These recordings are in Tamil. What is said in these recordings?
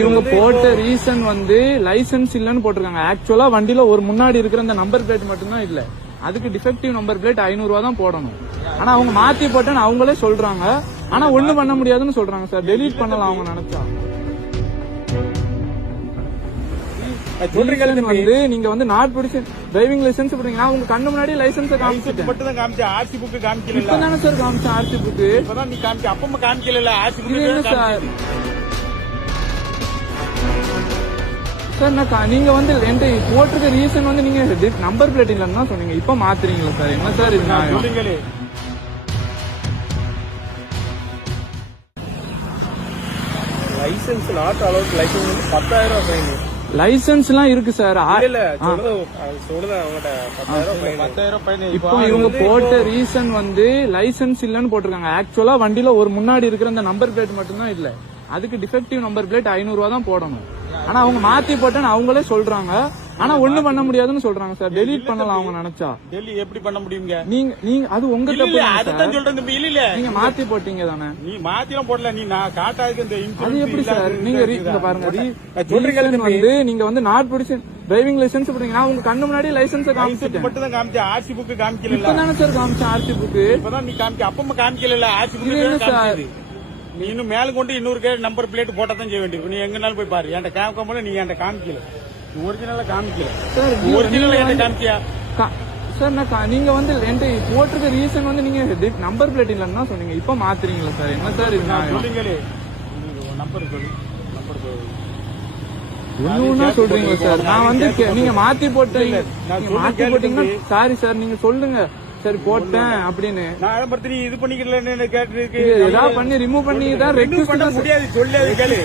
இவங்க போட்ட ரீசன் வந்து லைசன்ஸ் இல்லன்னு போட்டிருக்காங்க. ஆக்சுவலா வண்டியில ஒரு முன்னாடி இருக்கிற அந்த நம்பர் பிளேட் மட்டும்தான் இல்ல. அதுக்கு டிஃபெக்டிவ் நம்பர் பிளேட் 500 ரூபா தான் போடணும். ஆனா அவங்க மாத்தி போட்டேன்னு அவங்களே சொல்றாங்க. ஆனா ஒண்ணும் பண்ண முடியாதுன்னு சொல்றாங்க சார். டெலீட் பண்ணலாம் அவங்க நினைச்சா. வந்து நீங்க வந்து நாட் பிடிச்ச டிரைவிங் லைசன்ஸ் போடுறீங்க. உங்க கண்ணு முன்னாடி லைசன்ஸ் காமிச்சிட்டு மட்டும் தான் காமிச்சு ஆர்சி புக் காமிக்கல. இப்பதானே சார் காமிச்ச ஆர்சி புக். இப்பதான் நீ காமிச்சு அப்பமா காமிக்கல ஆர்சி புக் சார். சார் நீங்க வந்து என்கிட்ட போட்டிருக்க ரீசன் வந்து நீங்க நம்பர் பிளேட் இல்லன்னு சொன்னீங்க. இப்ப மாத்துறீங்களா சார்? என்ன சார் இது? சொல்லுங்களே. Licence not allowed. Licence 10,000 fine. Licence எல்லாம் இருக்கு சார். இப்போ இவங்க போட்ட ரீசன் வந்து லைசன்ஸ் இல்லன்னு போட்டிருக்காங்க. ஆக்சுவலா வண்டியில ஒரு முன்னாடி இருக்கிற அந்த நம்பர் பிளேட் மட்டும்தான் இல்ல. அதுக்கு டிஃபெக்டிவ் நம்பர் பிளேட் 500 ரூபா தான் போடணும். ஆனா அவங்க மாத்தி போட்டேன்னு அவங்களே சொல்றாங்க. ஆனா ஒண்ணும் பண்ண முடியாதுன்னு சொல்றாங்க சார். டெலீட் பண்ணலாம் அவங்க நினைச்சா. டெலி எப்படி பண்ண முடியுங்க? நீங்க அது உங்க தப்பு. அதான் சொல்றேன். இல்ல நீங்க மாத்தி போட்டீங்க தானே. நீ மாத்திலாம் போடல. நீ நான் காட்டாதுக்கு இந்த அது எப்படி சார்? நீங்க பாருங்க சொல்றீங்க வந்து நீங்க வந்து நாட் பிடிச்ச டிரைவிங் லைசன்ஸ் போடுறீங்க. உங்க கண்ணு முன்னாடி லைசன்ஸ் காமிச்சிட்டு மட்டும் தான் காமிச்சு ஆர்சி புக் காமிக்கல. இப்பதானே சார் காமிச்ச ஆர்சி புக். இப்பதான் நீ காமிச்சு அப்பமா காமிக்கல ஆர்சி புக் சார். நீ இன்னும் மேல கொண்டு இன்னொரு நம்பர் பிளேட் போட்டா தான் செய்ய வேண்டியது. நீ எங்கனாலும் போய் பாரு. என்கிட்ட கேட்காம நீ என்கிட்ட காமிக்கல. ஒரிஜினலா காமிக்கல சார். ஒரிஜினல் என்கிட்ட காமிச்சியா சார்? நீங்க வந்து என்கிட்ட போட்டிருக்க ரீசன் வந்து நீங்க நம்பர் பிளேட் இல்லன்னு சொன்னீங்க. இப்ப மாத்துறீங்களா சார்? என்ன சார் இது? சொல்லுங்களே. நம்பர் சொல்லு. ஒண்ணுன்னா சொல்றீங்களா சார்? நான் வந்து நீங்க மாத்தி போட்டீங்க. மாத்தி போட்டீங்கன்னா சாரி சார் நீங்க சொல்லுங்க. சரி போட்டேன் அப்படின்னு நான் இது பண்ணிக்கிறேன் கேட்டு ஏதாவது பண்ணி ரிமூவ் பண்ணி தான் ரெக்வெஸ்ட் பண்ண முடியாது. சொல்லாது கேளு.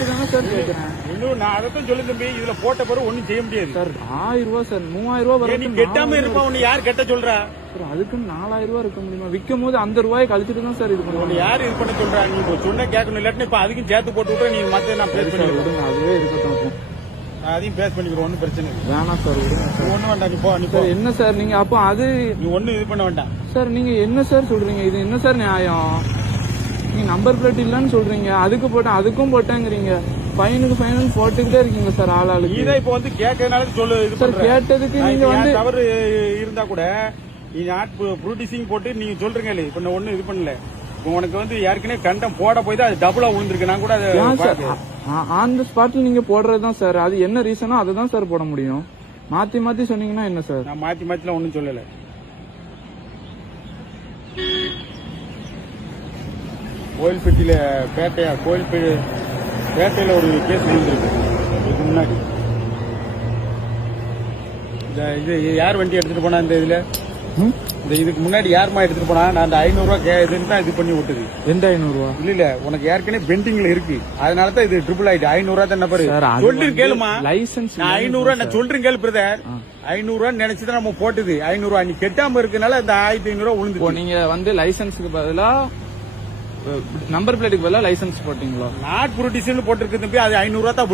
இன்னும் நான் அதான் சொல்லு தம்பி. இதுல போட்ட பிறகு ஒண்ணும் செய்ய முடியாது சார். 1000 ரூபாய் சார். 3000 ரூபாய் வரும். நீ கெட்டாம இருப்பா. உன்னை யார் கெட்ட சொல்றா சார்? அதுக்கு 4000 ரூபாய் இருக்க முடியுமா? விற்கும் போது அந்த ரூபாய் கழிச்சிட்டு தான் சார் இது பண்ணுவோம். யாரு இது பண்ண சொல்றா? நீ சொன்ன கேட்கணும். இல்லாட்டி இப்ப அதுக்கும் சேர்த்து போட்டு விட்டு நீ மத்த நான் பேஸ் பண்ணி விடுங்க. அதுவே இருக்கட்டும். அதையும் பேஸ் பண்ணிக்கிறோம். ஒன்னும் பிரச்சனை இல்லை. வேணாம் சார். ஒண்ணு வேண்டாம். நீ போ. நீ போ. என்ன சார் நீங்க அப்போ அது நீ ஒண்ணு இது பண்ண வேண்டாம் சார். நீங்க என்ன சார் சொல்றீங்க? இது என்ன சார் நியாயம்? நீங்க நம்பர் பிளேட் இல்லன்னு சொல்றீங்க. அதுக்கு போட்டேன் அதுக்கும் போட்டேங்கிறீங்க. ஃபைனுக்கு ஃபைனல் போட்டுக்கிட்டே இருக்கீங்க சார். ஆளாளுக்கு இதை இப்ப வந்து கேட்கறதுனால சொல்லு சார். கேட்டதுக்கு நீங்க வந்து தவறு இருந்தா கூட நீ நாட் ப்ரூடிசிங் போட்டு நீங்க சொல்றீங்க. இப்ப நான் ஒண்ணு இது பண்ணல. உனக்கு வந்து ஏற்கனவே கண்டம் போட போய் தான் அது டபுளா விழுந்திருக்கு. நான் கூட ஆன் த ஸ்பாட்ல நீங்க போடுறதுதான் சார். அது என்ன ரீசனோ அதை தான் சார் போட முடியும். மாத்தி மாத்தி சொன்னீங்கன்னா என்ன சார்? நான் மாத்தி மாத்திலாம் ஒண்ணும் சொல்லல. கோயில்பட்டியில பேட்டையில ஒரு கேஸ் விழுந்திருக்கு. இதுக்கு முன்னாடி இது யார் வண்டி எடுத்துட்டு போனா இந்த இதுல இதுக்கு முன்னாடி யாருமா எடுத்துட்டு போனா? நான் அந்த 500 ரூபாய் தான் இது பண்ணி விட்டுது. எந்த 500 ரூபா? இல்ல உனக்கு ஏற்கனவே பெண்டிங்ல இருக்கு. அதனாலதான் இது ட்ரிபிள் ஆயிட்டு. 500 ரூபாய் தான் பாரு. சொல்றேன் கேளுமா. லைசன்ஸ் 500 ரூபாய் நான் சொல்றேன் கேளு பிரதர். 500 ரூபாய் நினைச்சுதான் நம்ம போட்டுது. 500 ரூபாய் நீ கெட்டாம இருக்கனால அந்த 1500 ரூபாய் விழுந்து. நீங்க வந்து லைசன்ஸுக்கு பதிலா நம்பர் பிளேட்டுக்கு பதிலா லைசன்ஸ் போட்டீங்களா? நாட் ப்ரூடிஷன் போட்டிருக்கு தம்பி. அது 500 ரூபாய் தான்